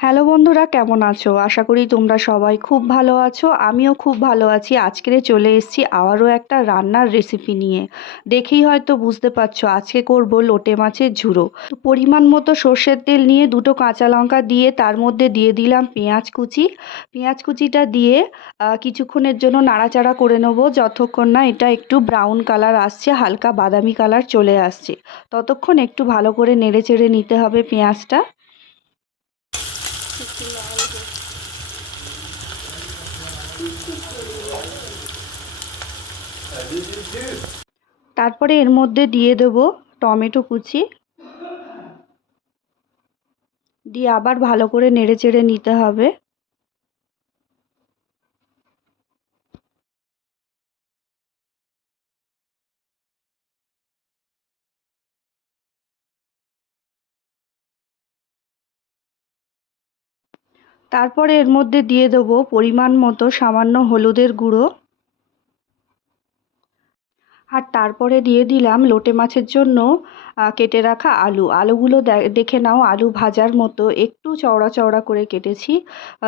Hello বন্ধুরা, কেমন আছো? আশা করি তোমরা সবাই খুব ভালো আছো। আমিও খুব ভালো আছি। আজকে চলে এসেছি আবারও একটা রান্নার রেসিপি নিয়ে। দেখেই হয়তো বুঝতে পারছ, আজকে করব লোটে মাছের ঝুড়ো পরিমাণ মতো সর্ষের তেল নিয়ে দুটো কাঁচা লঙ্কা দিয়ে তার মধ্যে দিয়ে দিলাম পেঁয়াজ কুচি। পেঁয়াজ কুচিটা দিয়ে কিছুক্ষণের জন্য নাড়াচাড়া করে নেব। যতক্ষণ না এটা একটু ব্রাউন কালার আসছে, হালকা বাদামি কালার চলে আসছে। ততক্ষণ একটু ভালো করে নেড়ে চেড়ে নিতে হবে পেঁয়াজটা। তারপরে এর মধ্যে দিয়ে দেব টমেটো কুচি। দিয়ে আবার ভালো করে নেড়ে চেড়ে নিতে হবে। তারপরে এর মধ্যে দিয়ে দেবো পরিমাণ মতো সামান্য হলুদের গুঁড়ো। আর তারপরে দিয়ে দিলাম লোটে মাছের জন্য কেটে রাখা আলু। আলুগুলো দেখে নাও, আলু ভাজার মতো। একটু চওড়া চওড়া করে কেটেছি।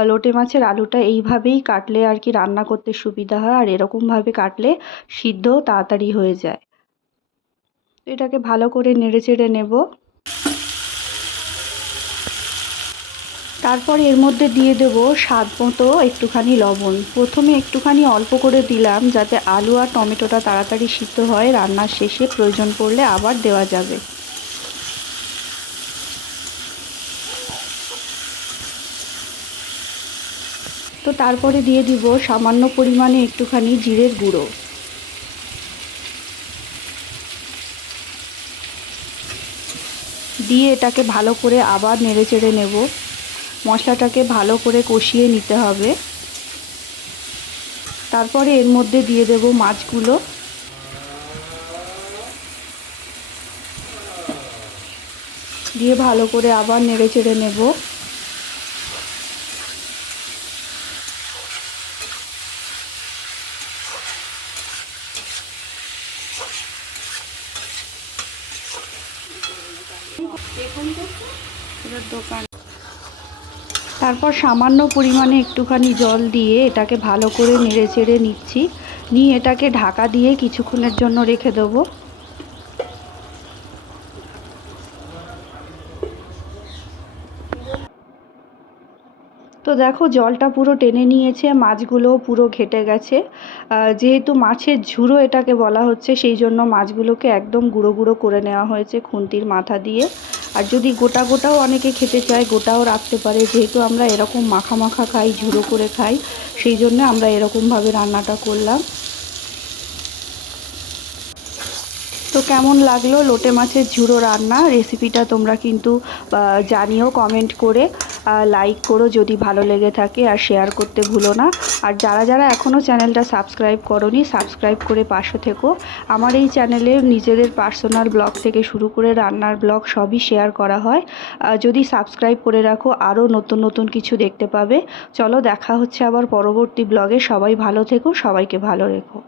লোটে মাছের আলুটা এইভাবেই কাটলে আর কি রান্না করতে সুবিধা হয়। আর এরকমভাবে কাটলে সিদ্ধ তাড়াতাড়ি হয়ে যায়। এটাকে ভালো করে নেড়ে চেড়ে নেব। তারপর এর মধ্যে দিয়ে দেব স্বাদ মতো একটুখানি লবণ। প্রথমে একটুখানি অল্প করে দিলাম যাতে আলু আর টমেটোটা তাড়াতাড়ি সিদ্ধ হয়, রান্নার শেষে প্রয়োজন পড়লে আবার দেওয়া যাবে। তো তারপরে দিয়ে দিব সামান্য পরিমাণে একটুখানি জিরের গুঁড়ো। দিয়ে এটাকে ভালো করে আবার নেড়ে চেড়ে নেব। মশলাটাকে ভালো করে কষিয়ে নিতে হবে। তারপরে এর মধ্যে দিয়ে দেব মাছগুলো। দিয়ে ভালো করে আবার নেড়ে চেড়ে নেব। দোকান তারপর সামান্য পরিমাণে একটুখানি জল দিয়ে এটাকে ভালো করে নেড়ে চেড়ে নিচ্ছি। নিয়ে এটাকে ঢাকা দিয়ে কিছুক্ষণের জন্য রেখে দেবো। তো দেখো, জলটা পুরো টেনে নিয়েছে, মাছগুলোও পুরো ঘেটে গেছে। যেহেতু মাছের ঝুড়ো এটাকে বলা হচ্ছে, সেই জন্য মাছগুলোকে একদম গুঁড়ো গুঁড়ো করে নেওয়া হয়েছে খুন্তির মাথা দিয়ে। আর যদি গোটা গোটাও অনেকে খেতে চায়, গোটাও রাখতে পারে। যেহেতু আমরা এরকম মাখা মাখা খাই, ঝুড়ো করে খাই, সেই জন্য আমরা এরকমভাবে রান্নাটা করলাম। তো কেমন লাগল লোটে মাছের ঝুড়ো রান্না? রেসিপিটা তোমরা কিন্তু জানিও কমেন্ট করে। লাইক করো যদি ভালো লেগে থাকে আর শেয়ার করতে ভুলো না। আর যারা যারা এখনও চ্যানেলটা সাবস্ক্রাইব করনি সাবস্ক্রাইব করে পাশে থেকো। আমার এই চ্যানেলে নিজেদের পার্সোনাল ব্লগ থেকে শুরু করে রান্নার ব্লগ সবই শেয়ার করা হয়। যদি সাবস্ক্রাইব করে রাখো, আরও নতুন নতুন কিছু দেখতে পাবে। চলো দেখা হচ্ছে আবার পরবর্তী ব্লগে সবাই ভালো থেকো, সবাইকে ভালো রেখো।